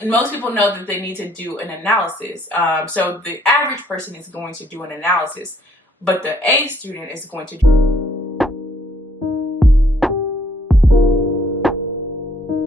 And most people know that they need to do an analysis. So the average person is going to do an analysis, but the A student is going to do.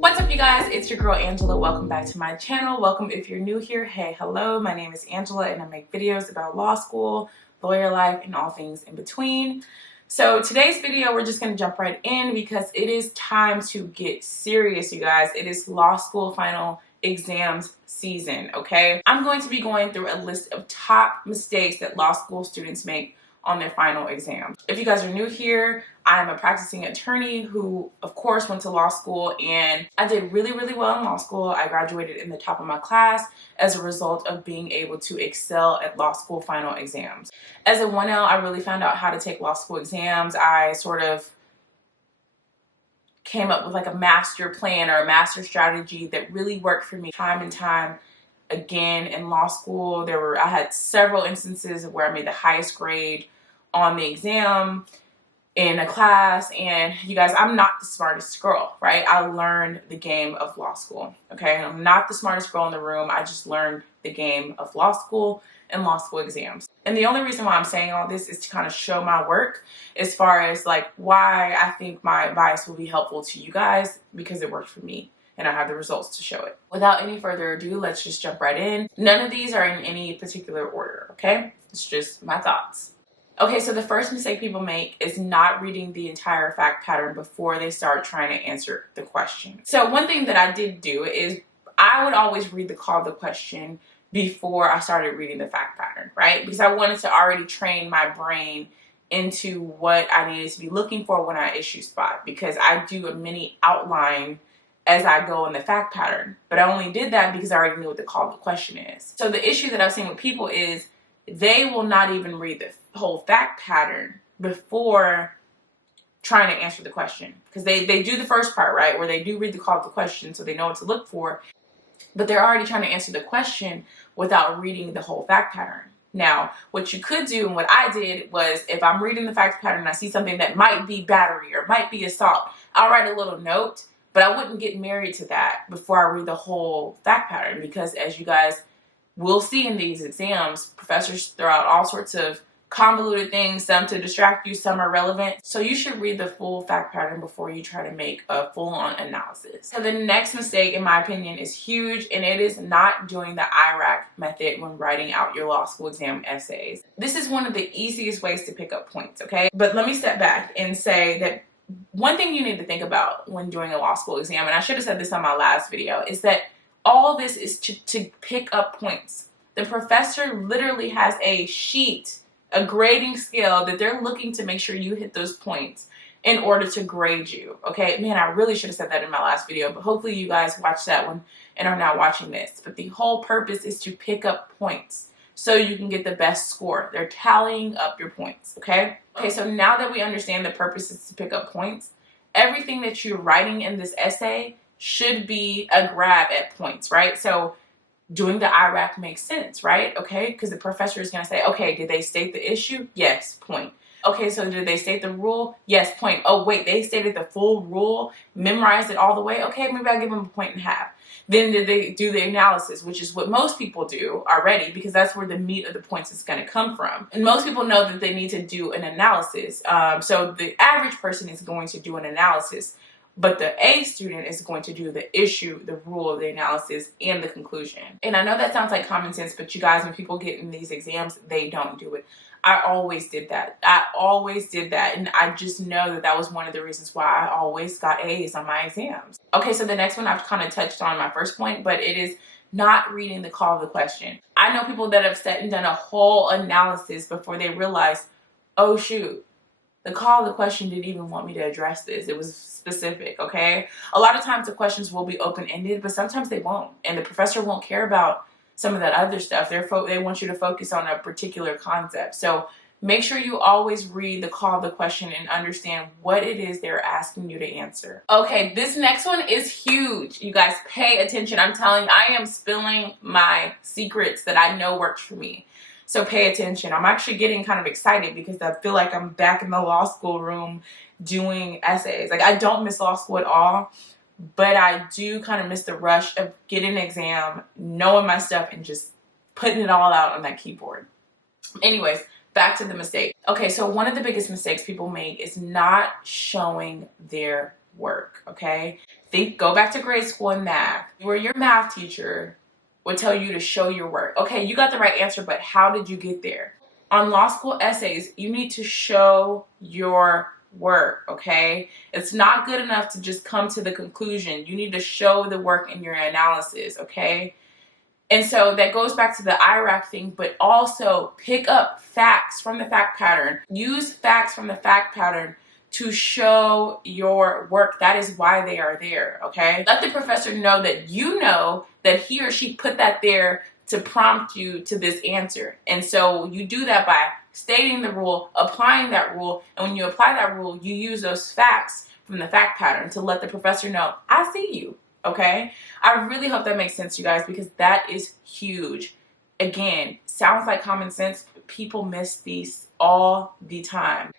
What's up, you guys? It's your girl Angela. Welcome back to my channel. Welcome if you're new here. Hey, hello. My name is Angela and I make videos about law school, lawyer life, and all things in between. So today's video, we're just going to jump right in because it is time to get serious, you guys. It is law school final exams season, okay? I'm going to be going through a list of top mistakes that law school students make on their final exam. If you guys are new here, I'm a practicing attorney who, of course, went to law school, and I did really, really well in law school. I graduated in the top of my class as a result of being able to excel at law school final exams. As a 1L, I really found out how to take law school exams. I sort of came up with like a master plan or a master strategy that really worked for me time and time again in law school. I had several instances where I made the highest grade on the exam in a class, and you guys, I'm not the smartest girl, right? I learned the game of law school, okay? I'm not the smartest girl in the room. I just learned the game of law school and law school exams. And the only reason why I'm saying all this is to kind of show my work as far as like why I think my advice will be helpful to you guys, because it worked for me and I have the results to show it. Without any further ado, let's just jump right in. None of these are in any particular order, okay? It's just my thoughts. Okay, so the first mistake people make is not reading the entire fact pattern before they start trying to answer the question. So one thing that I did do is I would always read the call of the question before I started reading the fact pattern, right? Because I wanted to already train my brain into what I needed to be looking for when I issue spot, because I do a mini outline as I go in the fact pattern. But I only did that because I already knew what the call of the question is. So the issue that I've seen with people is they will not even read the whole fact pattern before trying to answer the question. Because they do the first part, right, where they do read the call of the question so they know what to look for, but they're already trying to answer the question without reading the whole fact pattern. Now, what you could do, and what I did, was if I'm reading the fact pattern and I see something that might be battery or might be assault, I'll write a little note, but I wouldn't get married to that before I read the whole fact pattern, because as you guys will see in these exams, professors throw out all sorts of convoluted things, some to distract you, some are relevant. So you should read the full fact pattern before you try to make a full-on analysis. So the next mistake, in my opinion, is huge, and it is not doing the IRAC method when writing out your law school exam essays. This is one of the easiest ways to pick up points, okay? But let me step back and say that one thing you need to think about when doing a law school exam, and I should have said this on my last video, is that all this is to pick up points. The professor literally has a sheet, a grading scale that they're looking to make sure you hit those points in order to grade you, okay? Man, I really should have said that in my last video, but hopefully you guys watched that one and are now watching this. But the whole purpose is to pick up points so you can get the best score. They're tallying up your points, okay? Okay, so now that we understand the purpose is to pick up points, everything that you're writing in this essay should be a grab at points, right? So doing the IRAC makes sense, right? Okay, because the professor is going to say, okay, did they state the issue? Yes, point. Okay, so did they state the rule? Yes, point. Oh, wait, they stated the full rule, memorized it all the way? Okay, maybe I'll give them a point and a half. Then did they do the analysis, which is what most people do already, because that's where the meat of the points is going to come from. And most people know that they need to do an analysis. So the average person is going to do an analysis, but the A student is going to do the issue, the rule, the analysis, and the conclusion. And I know that sounds like common sense, but you guys, when people get in these exams, they don't do it. I always did that. I always did that. And I just know that that was one of the reasons why I always got A's on my exams. Okay, so the next one I've kind of touched on my first point, but it is not reading the call of the question. I know people that have sat and done a whole analysis before they realize, oh shoot, the call of the question didn't even want me to address this. It was specific, okay? A lot of times the questions will be open-ended, but sometimes they won't. And the professor won't care about some of that other stuff. They want you to focus on a particular concept. So make sure you always read the call of the question and understand what it is they're asking you to answer. Okay, this next one is huge. You guys pay attention. I'm telling you, I am spilling my secrets that I know works for me. So pay attention. I'm actually getting kind of excited because I feel like I'm back in the law school room doing essays. Like, I don't miss law school at all, but I do kind of miss the rush of getting an exam, knowing my stuff, and just putting it all out on that keyboard. Anyways, back to the mistake. Okay, so one of the biggest mistakes people make is not showing their work, okay? Go back to grade school and math, where your math teacher would tell you to show your work. Okay, you got the right answer, but how did you get there? On law school essays, you need to show your work, okay? It's not good enough to just come to the conclusion. You need to show the work in your analysis, okay? And so that goes back to the IRAC thing, but also pick up facts from the fact pattern. Use facts from the fact pattern to show your work. That is why they are there, okay? Let the professor know that you know that he or she put that there to prompt you to this answer. And so you do that by stating the rule, applying that rule, and when you apply that rule, you use those facts from the fact pattern to let the professor know, I see you, okay? I really hope that makes sense, you guys, because that is huge. Again, sounds like common sense, but people miss these all the time.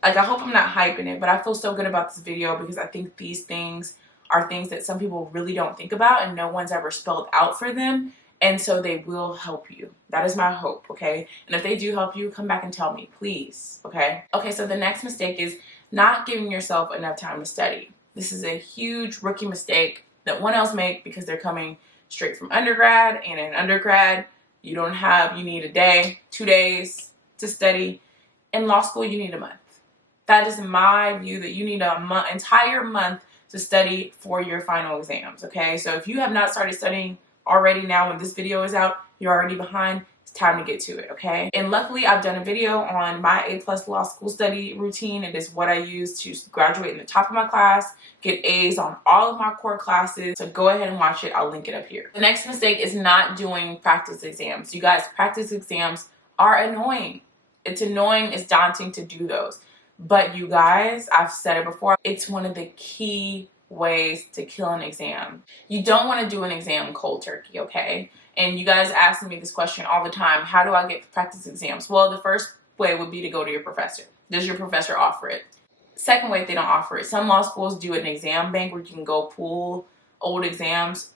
Like, I hope I'm not hyping it, but I feel so good about this video because I think these things are things that some people really don't think about and no one's ever spelled out for them. And so they will help you. That is my hope, okay? And if they do help you, come back and tell me, please, okay? Okay, so the next mistake is not giving yourself enough time to study. This is a huge rookie mistake that one else make because they're coming straight from undergrad, and in undergrad, you need a day, 2 days to study. In law school, you need a month. That is my view, that you need an entire month to study for your final exams, okay? So if you have not started studying already now when this video is out, you're already behind, it's time to get to it, okay? And luckily, I've done a video on my A+ law school study routine. It is what I use to graduate in the top of my class, get A's on all of my core classes. So go ahead and watch it. I'll link it up here. The next mistake is not doing practice exams. You guys, practice exams are annoying. It's annoying, it's daunting to do those. But you guys, I've said it before, it's one of the key ways to kill an exam. You don't want to do an exam cold turkey, okay? And you guys ask me this question all the time, how do I get practice exams? Well, the first way would be to go to your professor. Does your professor offer it? Second way, if they don't offer it, some law schools do an exam bank where you can go pull old exams,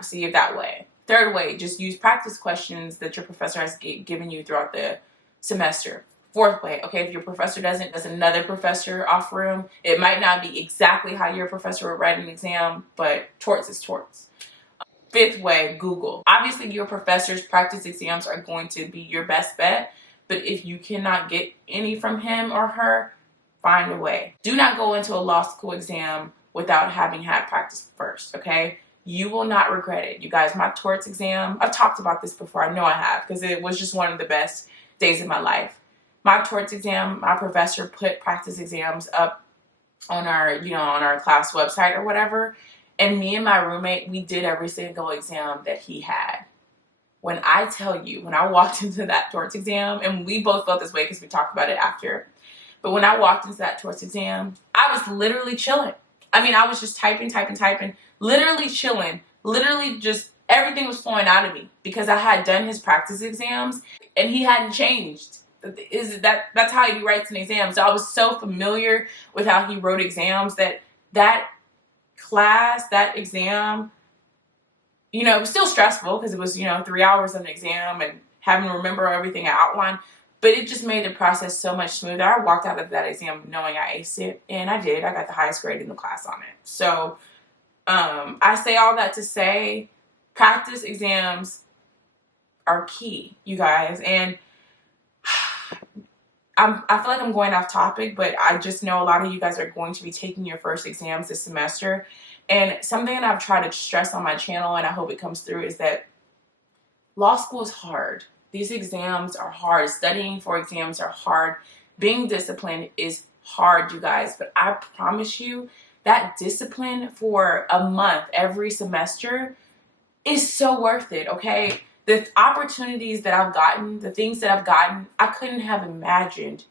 see it that way. Third way, just use practice questions that your professor has given you throughout the semester. Fourth way, okay, if your professor doesn't, does another professor offer them? It might not be exactly how your professor would write an exam, but torts is torts. Fifth way, Google. Obviously, your professor's practice exams are going to be your best bet, but if you cannot get any from him or her, find a way. Do not go into a law school exam without having had practice first, okay? You will not regret it. You guys, my torts exam, I've talked about this before, I know I have, because it was just one of the best days of my life. My torts exam, my professor put practice exams up on our class website or whatever. And me and my roommate, we did every single exam that he had. When I tell you, when I walked into that torts exam, and we both felt this way because we talked about it after, but when I walked into that torts exam, I was literally chilling. I mean, I was just typing, literally chilling, literally just everything was flowing out of me because I had done his practice exams and he hadn't changed. That's how he writes an exam. So I was so familiar with how he wrote exams that class, that exam, it was still stressful because it was, 3 hours of an exam and having to remember everything I outlined, but it just made the process so much smoother. I walked out of that exam knowing I aced it, and I did. I got the highest grade in the class on it. So I say all that to say practice exams are key, you guys. And I feel like I'm going off topic, but I just know a lot of you guys are going to be taking your first exams this semester. And something that I've tried to stress on my channel, and I hope it comes through, is that law school is hard. These exams are hard. Studying for exams are hard. Being disciplined is hard, you guys. But I promise you that discipline for a month every semester is so worth it, okay? The opportunities that I've gotten, the things that I've gotten, I couldn't have imagined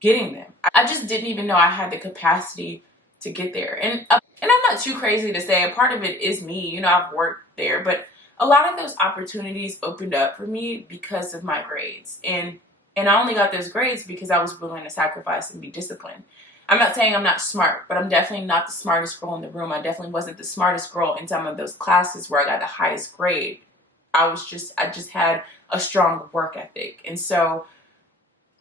getting them. I just didn't even know I had the capacity to get there. And I'm not too crazy to say, a part of it is me. I've worked there, but a lot of those opportunities opened up for me because of my grades. And I only got those grades because I was willing to sacrifice and be disciplined. I'm not saying I'm not smart, but I'm definitely not the smartest girl in the room. I definitely wasn't the smartest girl in some of those classes where I got the highest grade. I just had a strong work ethic. And so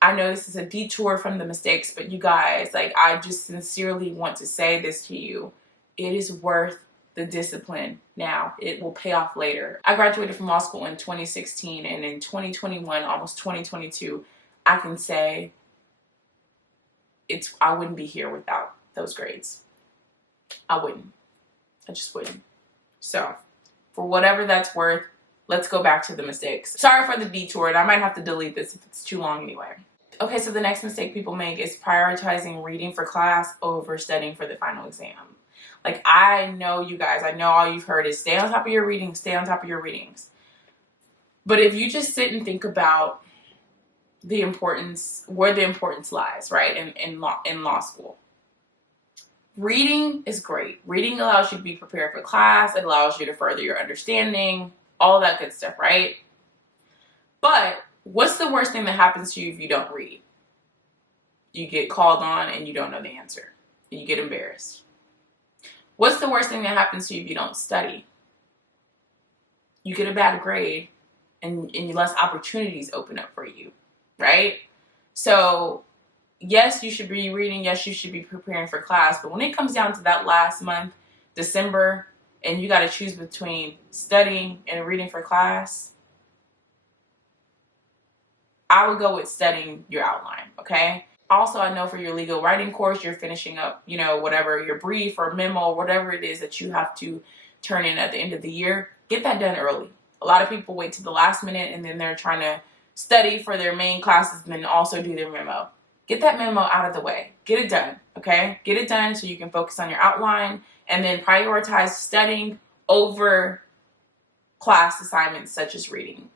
I know this is a detour from the mistakes, but you guys, like, I just sincerely want to say this to you. It is worth the discipline now. It will pay off later. I graduated from law school in 2016, and in 2021, almost 2022, I can say I wouldn't be here without those grades. I wouldn't. I just wouldn't. So, for whatever that's worth, let's go back to the mistakes. Sorry for the detour, and I might have to delete this if it's too long anyway. Okay, so the next mistake people make is prioritizing reading for class over studying for the final exam. Like, I know you guys, I know all you've heard is stay on top of your readings, stay on top of your readings. But if you just sit and think about the importance, where the importance lies, right, in law school. Reading is great. Reading allows you to be prepared for class. It allows you to further your understanding, all that good stuff, right? But what's the worst thing that happens to you if you don't read? You get called on and you don't know the answer. And you get embarrassed. What's the worst thing that happens to you if you don't study? You get a bad grade and less opportunities open up for you, right? So yes, you should be reading. Yes, you should be preparing for class. But when it comes down to that last month, December, and you got to choose between studying and reading for class, I would go with studying your outline, okay? Also, I know for your legal writing course, you're finishing up, you know, whatever, your brief or memo, whatever it is that you have to turn in at the end of the year, get that done early. A lot of people wait to the last minute and then they're trying to study for their main classes and then also do their memo. Get that memo out of the way. Get it done, okay? Get it done so you can focus on your outline and then prioritize studying over class assignments such as reading.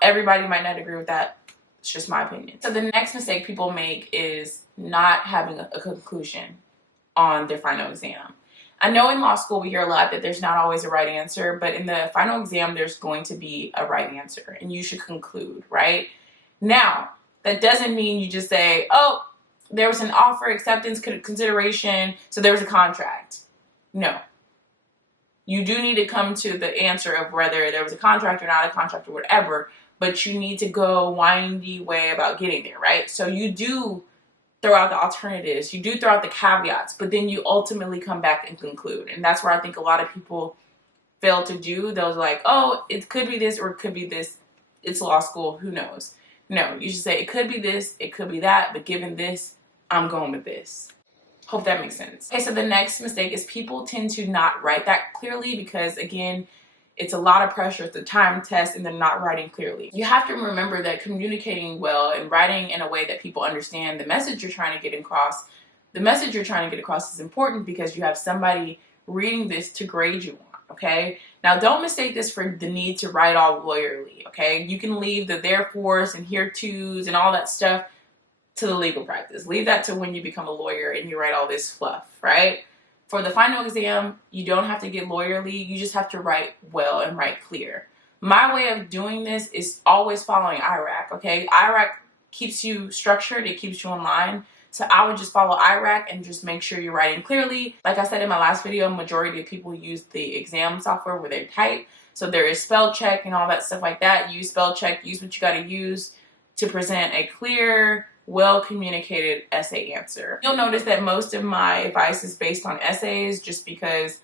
Everybody might not agree with that. It's just my opinion. So the next mistake people make is not having a conclusion on their final exam. I know in law school we hear a lot that there's not always a right answer, but in the final exam there's going to be a right answer and you should conclude, right? Now, that doesn't mean you just say, oh, there was an offer, acceptance, consideration, so there was a contract. No. You do need to come to the answer of whether there was a contract or not a contract or whatever, but you need to go windy way about getting there, right? So you do throw out the alternatives, you do throw out the caveats, but then you ultimately come back and conclude. And that's where I think a lot of people fail to do. They'll like, oh, it could be this or it could be this. It's law school, who knows? No, you should say it could be this, it could be that, but given this, I'm going with this. Hope that makes sense. Okay, so the next mistake is people tend to not write that clearly because, again, it's a lot of pressure, it's a time test, and they're not writing clearly. You have to remember that communicating well and writing in a way that people understand the message you're trying to get across, is important because you have somebody reading this to grade you on, okay? Now, don't mistake this for the need to write all lawyerly, okay? You can leave the therefores and heretos and all that stuff to the legal practice. Leave that to when you become a lawyer and you write all this fluff, right? For the final exam, you don't have to get lawyerly. You just have to write well and write clear. My way of doing this is always following IRAC, okay? IRAC keeps you structured. It keeps you in line. So I would just follow IRAC and just make sure you're writing clearly. Like I said in my last video, majority of people use the exam software where they type. So there is spell check and all that stuff like that. Use spell check. Use what you got to use to present a clear, well-communicated essay answer. You'll notice that most of my advice is based on essays just because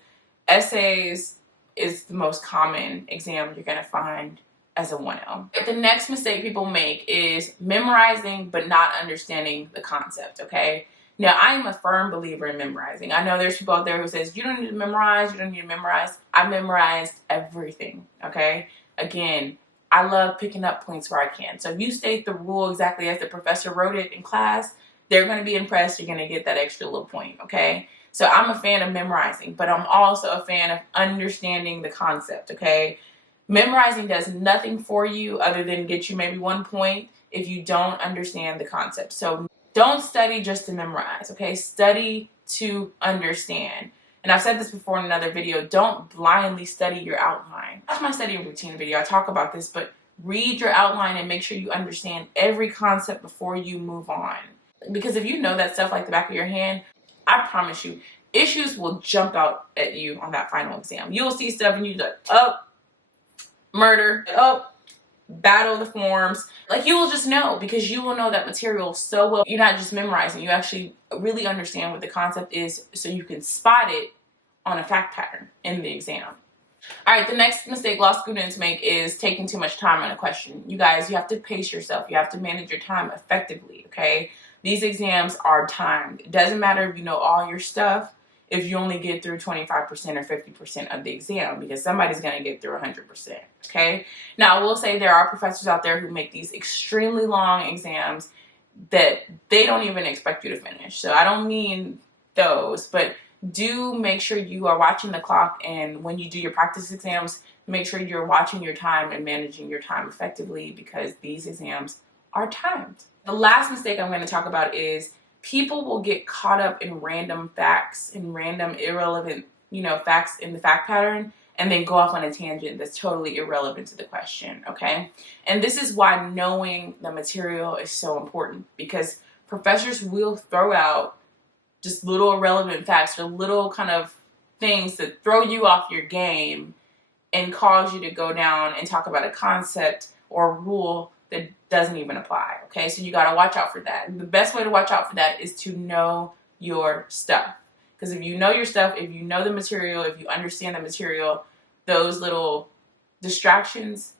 essays is the most common exam you're going to find as a 1L. The next mistake people make is memorizing but not understanding the concept, okay? Now, I am a firm believer in memorizing. I know there's people out there who says, you don't need to memorize, you don't need to memorize. I memorized everything, okay? Again, I love picking up points where I can. So if you state the rule exactly as the professor wrote it in class, they're going to be impressed. You're going to get that extra little point, okay? So I'm a fan of memorizing, but I'm also a fan of understanding the concept, okay? Memorizing does nothing for you other than get you maybe 1 point if you don't understand the concept. So don't study just to memorize, okay? Study to understand. And I've said this before in another video, don't blindly study your outline. That's my study routine video. I talk about this, but read your outline and make sure you understand every concept before you move on. Because if you know that stuff like the back of your hand, I promise you, issues will jump out at you on that final exam. You'll see stuff and you're like, oh, murder, oh, battle the forms. Like, you will just know, because you will know that material so well. You're not just memorizing, you actually really understand what the concept is, so you can spot it on a fact pattern in the exam. All right, the next mistake law students make is taking too much time on a question. You guys, you have to pace yourself. You have to manage your time effectively, okay? These exams are timed. It doesn't matter if you know all your stuff if you only get through 25% or 50% of the exam, because somebody's going to get through 100%, okay? Now, I will say there are professors out there who make these extremely long exams that they don't even expect you to finish. So I don't mean those, but do make sure you are watching the clock, and when you do your practice exams, make sure you're watching your time and managing your time effectively, because these exams are timed. The last mistake I'm going to talk about is people will get caught up in random facts and random irrelevant, facts in the fact pattern, and then go off on a tangent that's totally irrelevant to the question, okay? And this is why knowing the material is so important, because professors will throw out just little irrelevant facts or little kind of things that throw you off your game and cause you to go down and talk about a concept or a rule that doesn't even apply, okay? So you got to watch out for that. And the best way to watch out for that is to know your stuff. Because if you know your stuff, if you know the material, if you understand the material, those little distractions,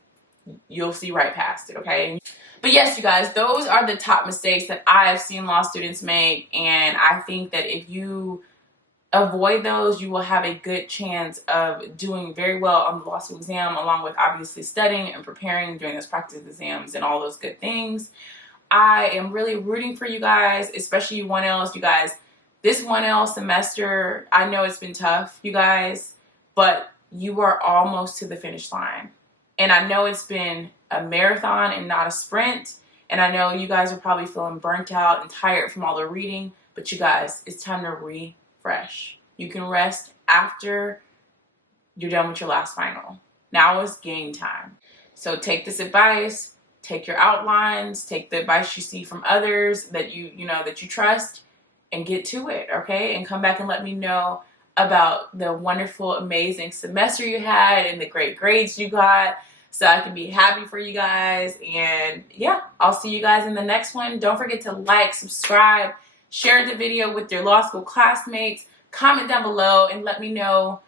you'll see right past it, okay? But yes, you guys, those are the top mistakes that I have seen law students make, and I think that if you avoid those, you will have a good chance of doing very well on the law school exam, along with obviously studying and preparing during those practice exams and all those good things. I am really rooting for you guys, especially 1Ls. You guys, this 1L semester, I know it's been tough, you guys, but you are almost to the finish line. And I know it's been a marathon and not a sprint. And I know you guys are probably feeling burnt out and tired from all the reading. But you guys, it's time to refresh. You can rest after you're done with your last final. Now is game time. So take this advice, take your outlines, take the advice you see from others that you trust, and get to it, okay? And come back and let me know about the wonderful, amazing semester you had and the great grades you got, so I can be happy for you guys. And yeah, I'll see you guys in the next one. Don't forget to like, subscribe, share the video with your law school classmates, comment down below and let me know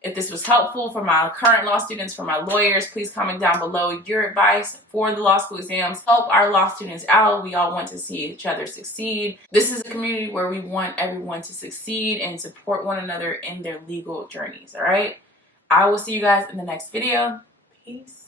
if this was helpful for my current law students, for my lawyers. Please comment down below your advice for the law school exams. Help our law students out. We all want to see each other succeed. This is a community where we want everyone to succeed and support one another in their legal journeys, all right? I will see you guys in the next video. Peace.